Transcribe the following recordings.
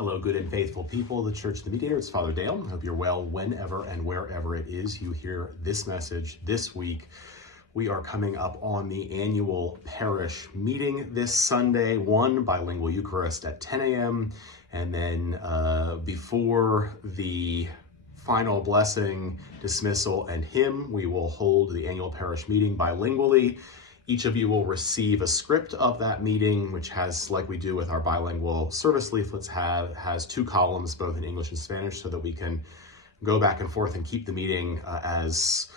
Hello, good and faithful people of the Church of the Mediator. It's Father Dale. I hope you're well whenever and wherever it is you hear this message this week. We are coming up on the annual parish meeting this Sunday, one bilingual Eucharist at 10 a.m. And then before the final blessing, dismissal, and hymn, we will hold the annual parish meeting bilingually. Each of you will receive a script of that meeting, which has, like we do with our bilingual service leaflets, has two columns, both in English and Spanish, so that we can go back and forth and keep the meeting as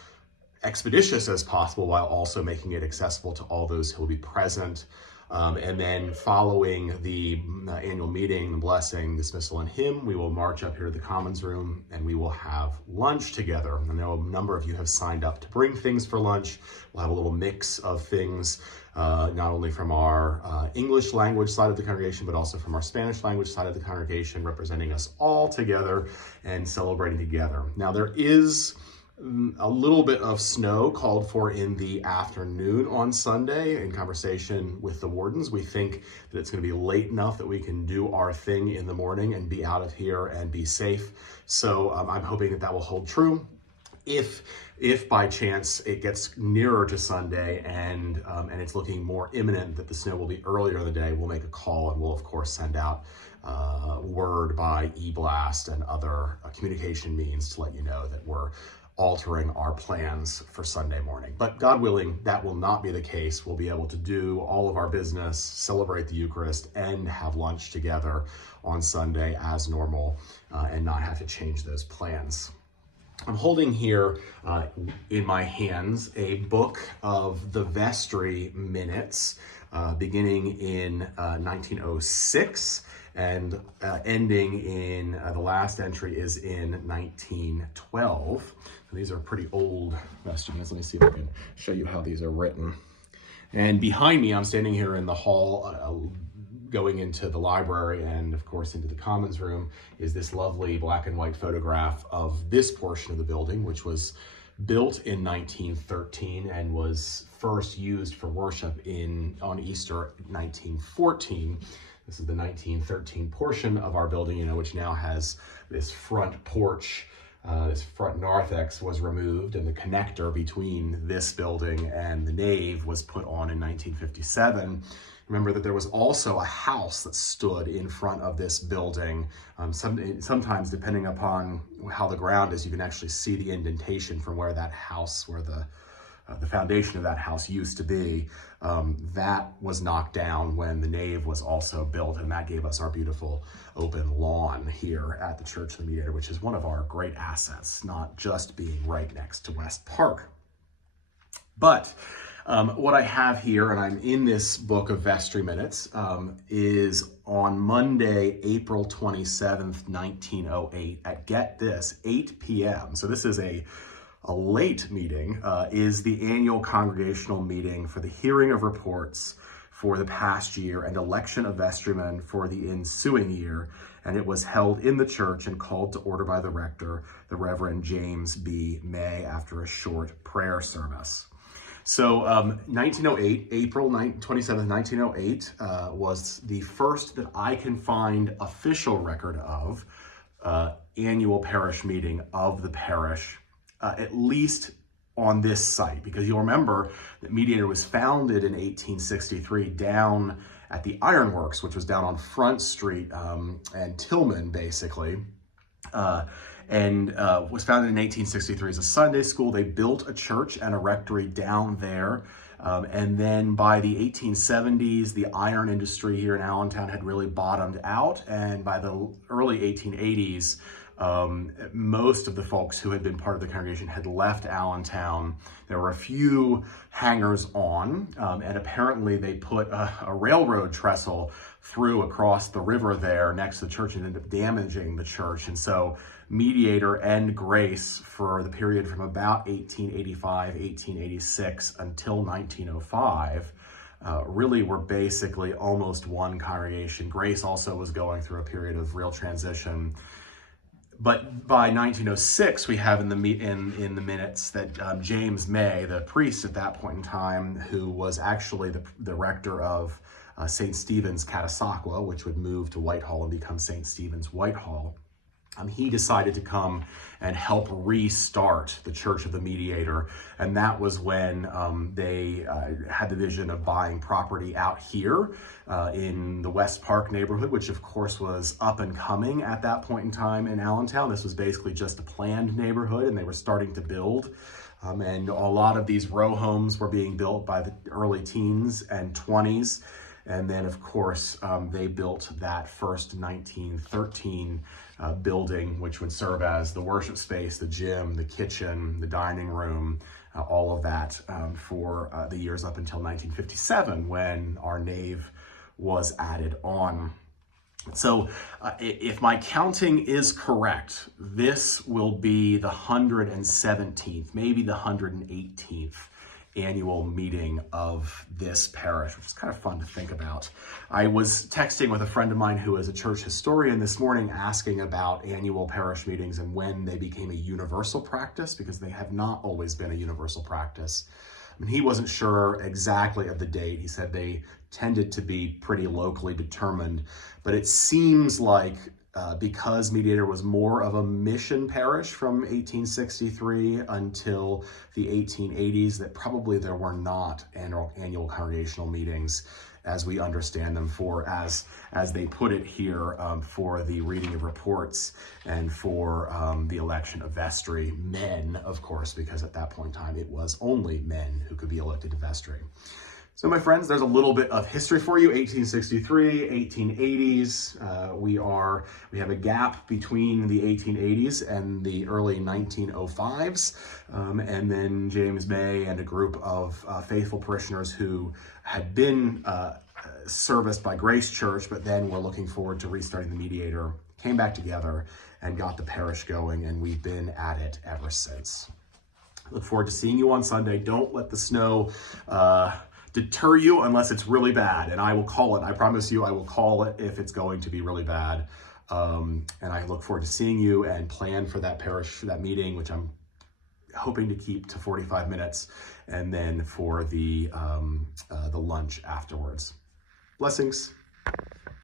expeditious as possible while also making it accessible to all those who will be present. And then following the annual meeting, the blessing, dismissal, and hymn, we will march up here to the Commons Room and we will have lunch together. I know a number of you have signed up to bring things for lunch. We'll have a little mix of things, not only from our English language side of the congregation, but also from our Spanish language side of the congregation, representing us all together and celebrating together. Now, there is a little bit of snow called for in the afternoon on Sunday. In conversation with the wardens, we think that it's going to be late enough that we can do our thing in the morning and be out of here and be safe. So I'm hoping that that will hold true. If by chance it gets nearer to Sunday and it's looking more imminent that the snow will be earlier in the day, we'll make a call and we'll of course send out word by e-blast and other communication means to let you know that we're altering our plans for Sunday morning. But God willing, that will not be the case. We'll be able to do all of our business, celebrate the Eucharist, and have lunch together on Sunday as normal and not have to change those plans. I'm holding here in my hands a book of the vestry minutes beginning in 1906 and ending in, the last entry is in 1912. So these are pretty old vestry minutes. Let me see if I can show you how these are written. And behind me, I'm standing here in the hall going into the library and of course into the Commons Room is this lovely black and white photograph of this portion of the building, which was built in 1913 and was first used for worship on Easter 1914. This is the 1913 portion of our building, which now has this front porch. This front narthex was removed and the connector between this building and the nave was put on in 1957. Remember that there was also a house that stood in front of this building. Sometimes, depending upon how the ground is, you can actually see the indentation from where that house, where the foundation of that house used to be. That was knocked down when the nave was also built, and that gave us our beautiful open lawn here at the Church of the Mediator, which is one of our great assets, not just being right next to West Park. But what I have here, and I'm in this book of vestry minutes, is on Monday, April 27th, 1908, at, get this, 8 p.m. So this is a late meeting, is the annual congregational meeting for the hearing of reports for the past year and election of vestrymen for the ensuing year. And it was held in the church and called to order by the rector, the Reverend James B. May, after a short prayer service. So 1908, April 27th, 1908, was the first that I can find official record of annual parish meeting of the parish, at least on this site, because you'll remember that Mediator was founded in 1863 down at the Ironworks, which was down on Front Street and Tillman, basically. And was founded in 1863 as a Sunday school. They built a church and a rectory down there. And then by the 1870s, the iron industry here in Allentown had really bottomed out. And by the early 1880s, most of the folks who had been part of the congregation had left Allentown. There were a few hangers on, and apparently they put a railroad trestle through across the river there next to the church and ended up damaging the church. And so Mediator and Grace, for the period from about 1885, 1886 until 1905, really were basically almost one congregation. Grace also was going through a period of real transition. But by 1906, we have in the minutes that James May, the priest at that point in time, who was actually the rector of St. Stephen's Catasauqua, which would move to Whitehall and become St. Stephen's Whitehall. He decided to come and help restart the Church of the Mediator, and that was when they had the vision of buying property out here in the West Park neighborhood, which of course was up and coming at that point in time in Allentown. This was basically just a planned neighborhood, and they were starting to build. And a lot of these row homes were being built by the early teens and 20s. And then, of course, they built that first 1913 building, which would serve as the worship space, the gym, the kitchen, the dining room, all of that for the years up until 1957, when our nave was added on. So if my counting is correct, this will be the 117th, maybe the 118th annual meeting of this parish, which is kind of fun to think about. I was texting with a friend of mine who is a church historian this morning, asking about annual parish meetings and when they became a universal practice, because they have not always been a universal practice. I mean, he wasn't sure exactly of the date. He said they tended to be pretty locally determined, but it seems like because Mediator was more of a mission parish from 1863 until the 1880s, that probably there were not annual congregational meetings as we understand them, for, as they put it here, for the reading of reports and for the election of vestry men, of course, because at that point in time it was only men who could be elected to vestry. So my friends, there's a little bit of history for you. 1863, 1880s. We have a gap between the 1880s and the early 1905s. And then James May and a group of faithful parishioners who had been serviced by Grace Church, but then were looking forward to restarting the Mediator, came back together and got the parish going, and we've been at it ever since. Look forward to seeing you on Sunday. Don't let the snow deter you unless it's really bad, and I will call it. I promise you I will call it if it's going to be really bad. And I look forward to seeing you and plan for that that meeting, which I'm hoping to keep to 45 minutes, and then for the lunch afterwards. Blessings.